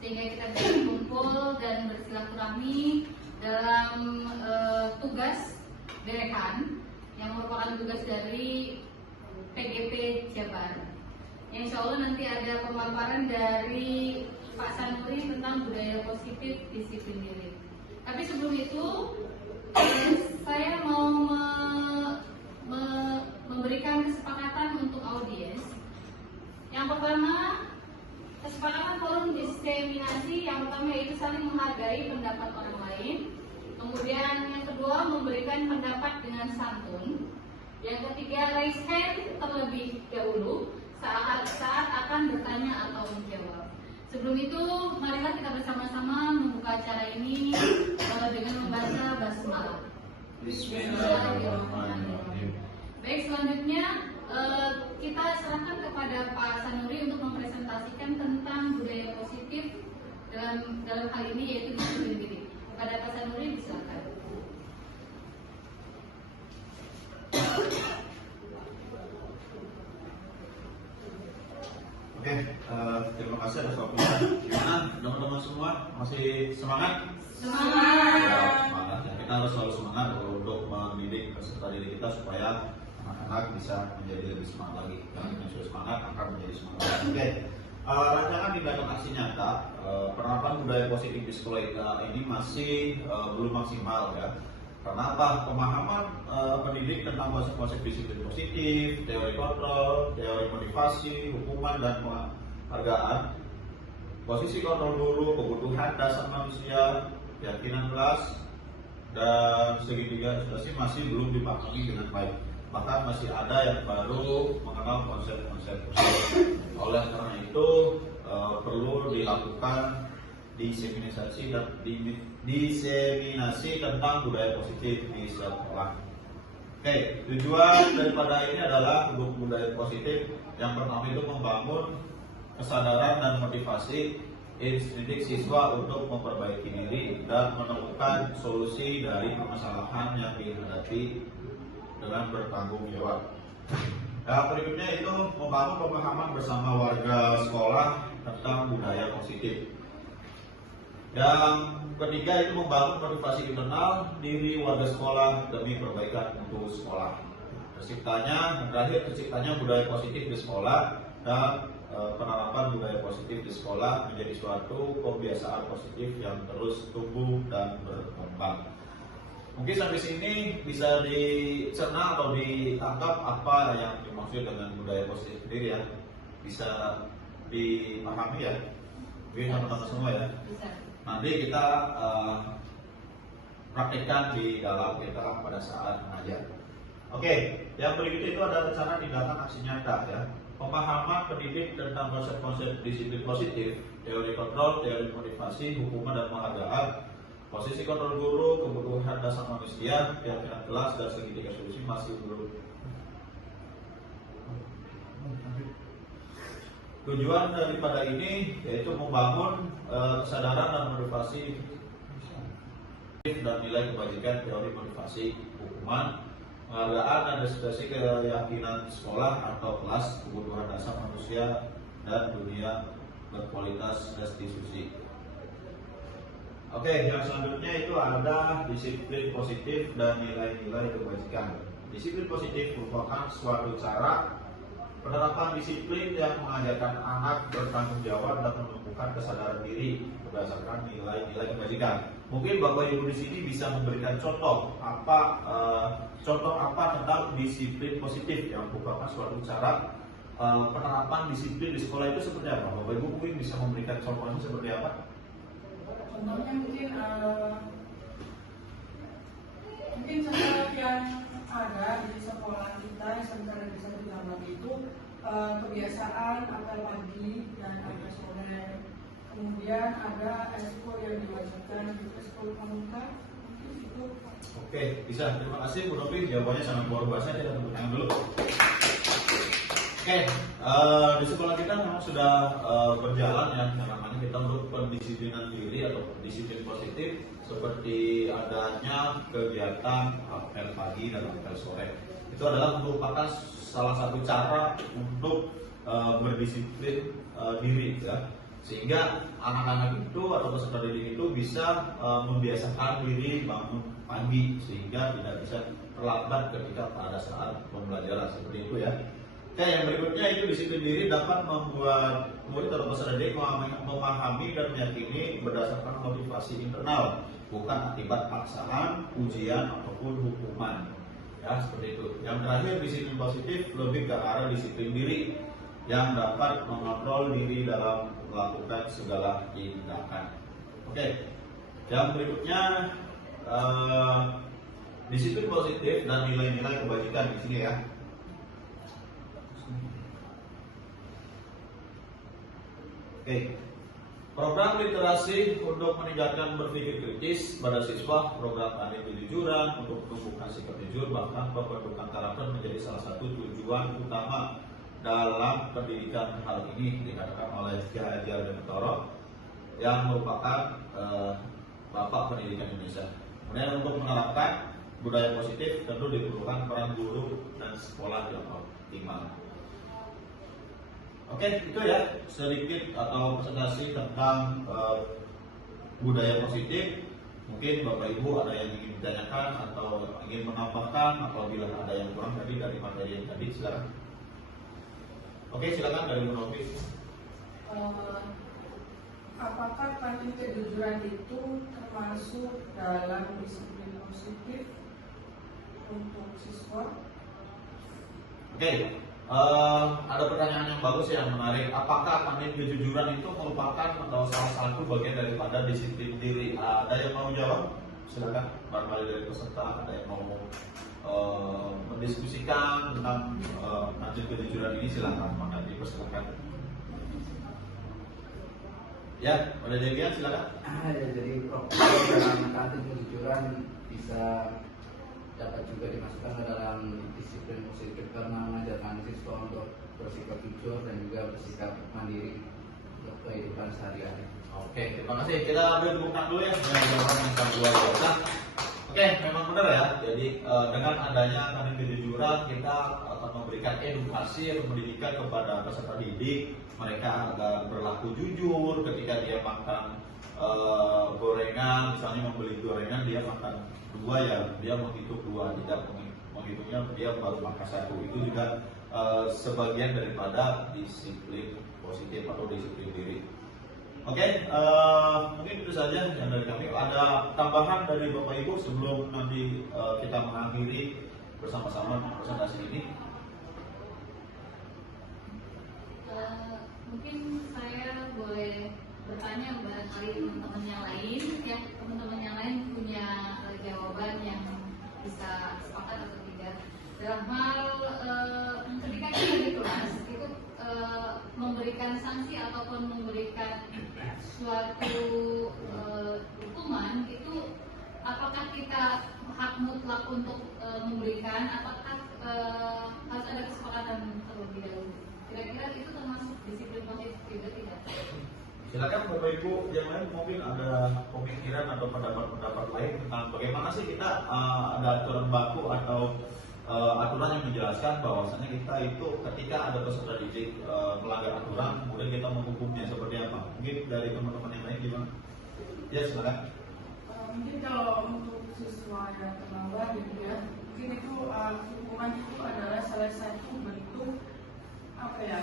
sehingga kita bisa berkumpul dan bersilaturahmi dalam tugas berekan yang merupakan tugas dari PGP Jabar. Yang insya Allah nanti ada pemaparan dari Pak Sanuri tentang budaya positif disiplin diri. Tapi sebelum itu, saya mau memberikan kesepakatan untuk audiens. Yang pertama, kesepakatan forum diseminasi yang pertama yaitu saling menghargai pendapat orang lain. Kemudian yang kedua, memberikan pendapat dengan santun. Yang ketiga, raise hand terlebih dahulu saat akan bertanya atau menjawab. Sebelum itu, marilah kita bersama-sama membuka acara ini dengan membaca basmalah. Bismillahirrahmanirrahim. Baik, selanjutnya kita serahkan kepada Pak Sanuri untuk mempresentasikan tentang budaya positif dalam hal ini yaitu disiplin diri. Kepada Pak Sanuri, silakan. Oke, terima kasih atas waktunya. Gimana teman-teman semua? Masih semangat? Semangat. Ya, semangat. Ya, kita harus selalu semangat untuk mendidik peserta didik kita supaya anak-anak bisa menjadi lebih semangat lagi. Yang sudah semangat akan menjadi semangat. Oke, rancangan tindakan aksi nyata penerapan budaya positif di sekolah kita ini masih belum maksimal ya. Karena apa? Pemahaman pendidik tentang konsep-konsep disiplin positif, teori kontrol, teori motivasi, hukuman dan penghargaan, posisi kontrol guru, kebutuhan dasar manusia, keyakinan kelas, dan segitiga ekspresi masih belum dipahami dengan baik. Bahkan masih ada yang baru mengenal konsep-konsep tersebut. Oleh karena itu perlu dilakukan diseminasi tentang budaya positif di sekolah. Oke, tujuan daripada ini adalah untuk budaya positif. Yang pertama itu membangun kesadaran dan motivasi didik siswa untuk memperbaiki diri dan menemukan solusi dari permasalahan yang dihadapi dengan bertanggung jawab. Yang berikutnya itu membangun pemahaman bersama warga sekolah tentang budaya positif. Yang ketiga itu membangun motivasi internal diri warga sekolah demi perbaikan untuk sekolah. Terciptanya budaya positif di sekolah dan penerapan budaya positif di sekolah menjadi suatu kebiasaan positif yang terus tumbuh dan berkembang. Mungkin sampai sini bisa dicerna atau ditangkap apa yang dimaksud dengan budaya positif sendiri ya. Bisa dipahami ya. Mungkin teman-teman semua ya. Nanti kita praktekkan di dalam kita pada saat mengajar. Oke, yang berikut itu ada rencana tindakan aksi nyata ya. Pemahaman pendidik tentang konsep-konsep disiplin positif, teori kontrol, teori motivasi, hukuman dan penghargaan, posisi kontrol guru, kebutuhan dasar manusia, keyakinan kelas dan segitiga solusi masih belum. Tujuan daripada ini yaitu membangun kesadaran dan motivasi dan nilai kebajikan, teori motivasi, hukuman, penghargaan dan ekspresi keyakinan sekolah atau kelas, kebutuhan dasar manusia dan dunia berkualitas restitusi. Oke, yang selanjutnya itu ada disiplin positif dan nilai-nilai kebajikan. Disiplin positif merupakan suatu cara penerapan disiplin yang mengajarkan anak bertanggung jawab dan menumbuhkan kesadaran diri berdasarkan nilai-nilai kebajikan. Mungkin Bapak Ibu di sini bisa memberikan contoh apa tentang disiplin positif yang merupakan suatu cara penerapan disiplin di sekolah itu seperti apa? Bapak Ibu mungkin bisa memberikan contohnya seperti apa? Contohnya mungkin sesuatu yang ada di sekolah kita yang sebenarnya bisa ditambah itu kebiasaan apel pagi dan apel sore. Kemudian ada ekskul yang diwajibkan di ekskul pramuka. Itu. Oke, bisa. Terima kasih Bu Novi, jawabannya sangat luar biasa. Kita tepuk tangan dulu. Oke, di sekolah kita memang sudah berjalan ya, namanya kita untuk pendisiplinan diri atau disiplin positif seperti adanya kegiatan apel pagi dan apel sore. Itu adalah merupakan salah satu cara untuk berdisiplin diri ya. sehingga anak-anak itu atau peserta didik itu bisa membiasakan diri bangun pagi sehingga tidak bisa terlambat ketika pada saat pembelajaran seperti itu ya. Oke, yang berikutnya itu disiplin diri dapat membuat murid atau peserta didik memahami dan meyakini berdasarkan motivasi internal, bukan akibat paksaan, ujian ataupun hukuman. Ya, seperti itu. Yang terakhir, disiplin positif lebih ke arah disiplin diri yang dapat mengontrol diri dalam melakukan segala tindakan. Oke, yang berikutnya disiplin positif dan nilai-nilai kebajikan di sini ya. Oke, program literasi untuk meningkatkan berpikir kritis pada siswa, program tanding kejujuran untuk menumbuhkan sikap jujur, bahkan pembentukan karakter menjadi salah satu tujuan utama dalam pendidikan. Hal ini dikatakan oleh Ki Haji Toro yang merupakan Bapak Pendidikan Indonesia. Kemudian untuk menerapkan budaya positif tentu diperlukan peran guru dan sekolah yang optimal. Oke, itu ya sedikit atau presentasi tentang budaya positif. Mungkin Bapak Ibu ada yang ingin ditanyakan atau ingin menambahkan apabila ada yang kurang tadi dari materi yang tadi, silakan. Oke, silakan dari Munofis. Apakah tanding kejujuran itu termasuk dalam disiplin positif untuk siswa? Oke. Ada pertanyaan yang bagus yang menarik. Apakah tanding kejujuran itu merupakan atau salah satu bagian daripada disiplin diri? Ada yang mau jawab? Silakan. Barangkali dari peserta ada yang mau mendiskusikan tentang tanding kejujuran ini, silakan. Maka dipersilakan. Ya, pada Devian silakan. Ya, jadi dalam tanding kejujuran bisa dapat juga dimasukkan ke dalam disiplin positif karena mengajarkan siswa untuk bersikap jujur dan juga bersikap mandiri untuk kehidupan sehari-hari. Oke, terima kasih. Kita ambil bukan dulu ya jawaban yang kedua biasa. Oke, memang benar ya. Jadi dengan adanya tanding kejujuran kita akan memberikan edukasi atau pendidikan kepada peserta didik, mereka agar berlaku jujur ketika dia makan gorengan, misalnya membeli gorengan dia makan 2 ya, dia menghitung 2, tidak menghitungnya dia baru makan 1. Itu juga sebagian daripada disiplin positif atau disiplin diri. Oke, mungkin itu saja yang dari kami. Ada tambahan dari Bapak Ibu sebelum nanti kita mengakhiri bersama-sama presentasi ini? Mungkin saya boleh bertanya barangkali teman-teman yang lain, ya teman-teman yang lain punya jawaban yang bisa sepakat atau tidak dalam hal ketika kita di kelas itu memberikan sanksi ataupun memberikan suatu hukuman itu, apakah kita hak mutlak untuk memberikan, apakah harus ada kesepakatan terlebih dahulu? Kira-kira itu termasuk disiplin positif juga tidak? Silakan Bapak Ibu yang lain mungkin ada pemikiran atau pendapat-pendapat lain tentang bagaimana sih kita ada aturan baku atau aturan yang menjelaskan bahwasanya kita itu ketika ada peserta didik melanggar aturan kemudian kita menghukumnya seperti apa? Mungkin dari teman-teman yang lain gimana? Ya silakan. Mungkin kalau untuk siswa yang terlambat gitu ya, mungkin itu hukuman itu adalah salah satu bentuk apa ya,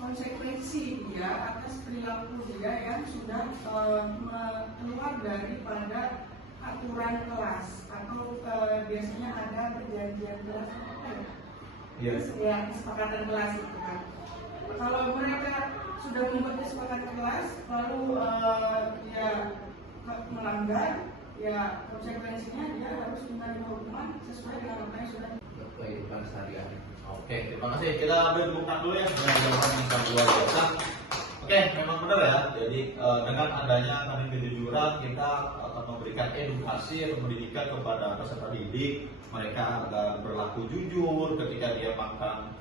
konsekuensi dia atas perilaku dia yang sudah keluar daripada aturan kelas atau biasanya ada perjanjian kelas ya, kesepakatan kelas itu kan. Kalau mereka sudah membuat kesepakatan kelas lalu dia melanggar, ya konsekuensinya dia harus menerima hukuman sesuai dengan apa yang sudah Untuk kehidupan sehari-hari. Oke, terima kasih. Kita ambil bukan dulu ya jawaban yang luar biasa. Oke, memang benar ya. Jadi dengan adanya tanding kejujuran kita akan memberikan edukasi atau pendidikan kepada peserta didik, mereka agar berlaku jujur ketika dia makan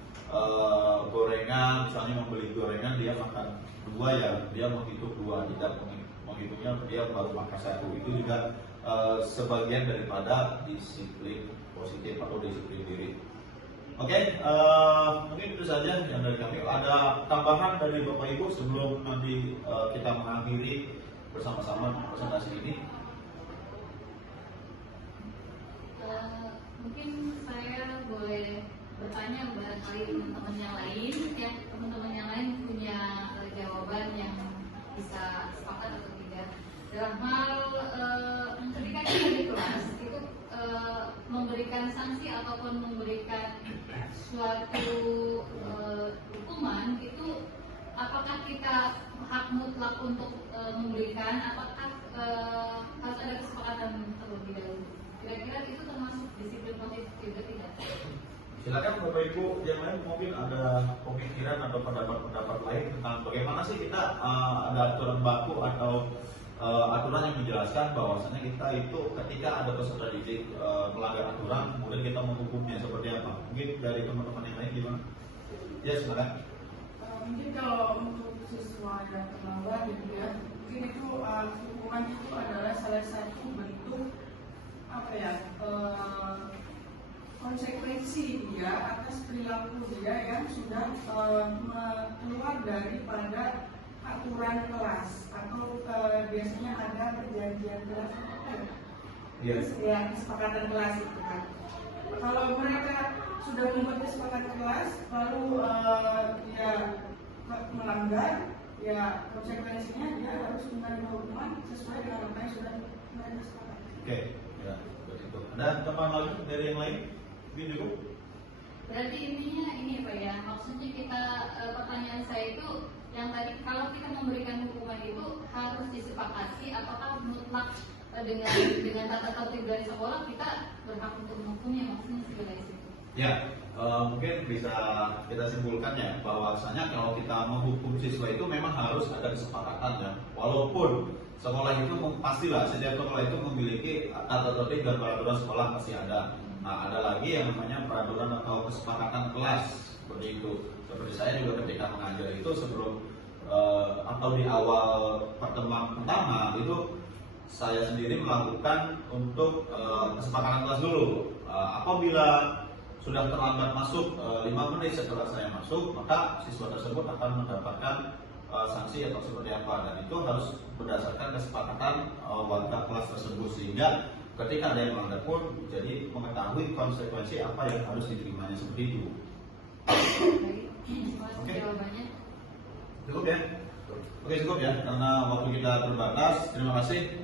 gorengan, misalnya membeli gorengan dia makan 2 ya, dia menghitung 2, tidak menghitungnya dia baru makan 1. Itu juga sebagian daripada disiplin positif atau disiplin diri. Oke, mungkin itu saja yang dari kami. Ada tambahan dari Bapak Ibu sebelum nanti kita mengakhiri bersama-sama presentasi ini? Mungkin saya boleh bertanya barangkali teman-teman yang lain, ya teman-teman yang lain punya jawaban yang bisa sepakat atau tidak dalam hal ketika kita di kelas itu memberikan sanksi ataupun memberikan suatu hukuman itu, apakah kita hak mutlak untuk memberikan, apakah harus ada kesepakatan terlebih dahulu? Kira-kira itu termasuk disiplin positif juga tidak? Silakan Bapak Ibu yang lain mungkin ada pemikiran atau pendapat-pendapat lain tentang bagaimana sih kita ada aturan baku atau aturan yang menjelaskan bahwasanya kita itu ketika ada peserta didik melanggar aturan kemudian kita menghukumnya seperti apa? Mungkin dari teman-teman yang lain gimana? Ya silakan. Mungkin kalau untuk siswa yang terlambat gitu ya, mungkin itu hukuman itu adalah salah satu bentuk apa ya, konsekuensi dia atas perilaku dia yang sudah keluar daripada aturan kelas atau biasanya ada perjanjian kelas ya, kesepakatan kelas itu kan. Kalau mereka sudah membuat kesepakatan kelas lalu dia melanggar, ya konsekuensinya dia harus menerima hukuman sesuai dengan apa yang sudah mereka sepakati. Oke, ya begitu. Ada teman lagi dari yang lain? Mungkin cukup. Berarti intinya ini Pak ya, maksudnya kita pertanyaan saya itu yang tadi, kalau kita memberikan hukuman itu harus disepakati, apakah mutlak dengan tata tertib dari sekolah kita berhak untuk menghukumnya, maksudnya segala itu. Ya, mungkin bisa kita simpulkan ya bahwasanya kalau kita menghukum siswa itu memang harus ada kesepakatan ya. Walaupun sekolah itu pastilah setiap sekolah itu memiliki tata tertib dan peraturan sekolah pasti ada. Nah, ada lagi yang namanya peraturan atau kesepakatan kelas seperti itu. Seperti saya juga ketika mengajar itu sebelum atau di awal pertemuan pertama itu saya sendiri melakukan untuk kesepakatan kelas dulu. Apabila sudah terlambat masuk 5 menit setelah saya masuk, maka siswa tersebut akan mendapatkan sanksi atau seperti apa, dan itu harus berdasarkan kesepakatan warga kelas tersebut, sehingga ketika ada yang melanggar pun jadi mengetahui konsekuensi apa yang harus diterimanya seperti itu. Oke. Jawabannya. Cukup ya? Oke, cukup ya, karena waktu kita terbatas. Terima kasih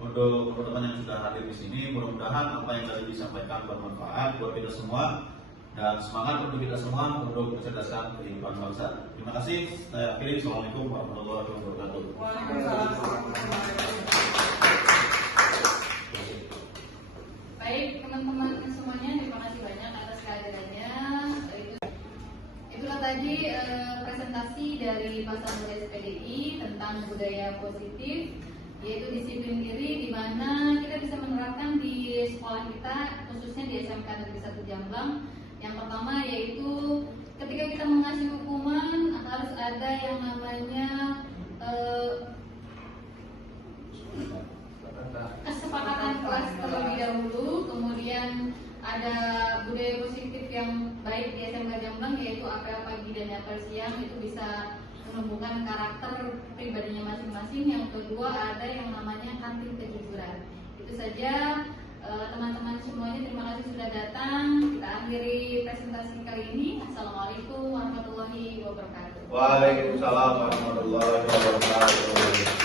untuk teman-teman yang sudah hadir di sini. Mudah-mudahan apa yang tadi disampaikan bermanfaat buat kita semua, dan semangat untuk kita semua untuk mencerdaskan kehidupan bangsa. Terima kasih. Saya akhiri. Assalamualaikum warahmatullahi wabarakatuh. Baik teman-teman semuanya, terima kasih banyak atas kehadirannya. Itulah tadi presentasi dari Pasar Muda SPDI tentang budaya positif, yaitu disiplin diri, di mana kita bisa menerapkan di sekolah kita, khususnya di SMK Negeri 1 Jamblang. Yang pertama yaitu ketika kita mengasih hukuman harus ada yang namanya kesepakatan kelas terlebih dahulu, kemudian ada budaya positif yang baik di SMK Jamblang, yaitu apel pagi dan apel siang, itu bisa menumbuhkan karakter pribadinya masing-masing. Yang kedua ada yang namanya kantin kejujuran. Itu saja teman-teman semuanya, terima kasih sudah datang. Kita akhiri presentasi kali ini. Assalamualaikum warahmatullahi wabarakatuh. Waalaikumsalam warahmatullahi wabarakatuh.